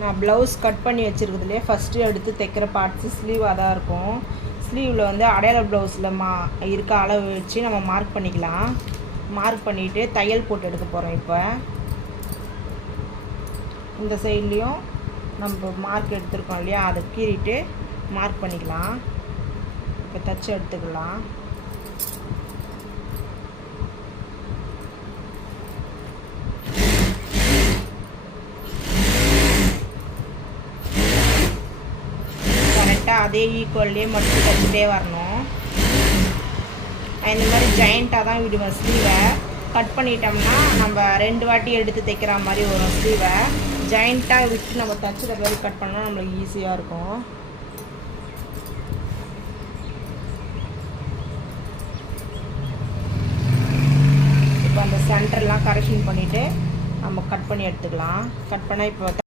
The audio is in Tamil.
நான் ப்ளவுஸ் கட் பண்ணி வச்சுருக்கிறதுலே ஃபஸ்ட்டு எடுத்து தைக்கிற பார்ட்ஸு ஸ்லீவாக தான் இருக்கும். ஸ்லீவில் வந்து அடையாள ப்ளவுஸில் இருக்க அளவு வச்சு நம்ம மார்க் பண்ணிக்கலாம். மார்க் பண்ணிவிட்டு தையல் போட்டு எடுக்க போகிறோம். இப்போ இந்த சைட்லேயும் நம்ம மார்க் எடுத்துருக்கோம் இல்லையா, அதை கீறிட்டு மார்க் பண்ணிக்கலாம். இப்போ தைச்சி எடுத்துக்கலாம். அதே ஈக்குவல்லே மட்டும் தைச்சிட்டே வரணும். இந்த மாதிரி ஜாயிண்ட்டாக தான் விடுவேன். ஸ்லீவை கட் பண்ணிட்டோம்னா நம்ம 2 வாட்டி எடுத்து தைக்கிற மாதிரி வரும். ஸ்லீவை ஜாயிண்ட்டாக விட்டு நம்ம தைச்சிட மாதிரி கட் பண்ணால் நம்மளுக்கு ஈஸியாக இருக்கும். இப்போ அந்த சென்டர்லாம் கரெக்ஷன் பண்ணிவிட்டு நம்ம கட் பண்ணி எடுத்துக்கலாம். கட் பண்ணால் இப்போ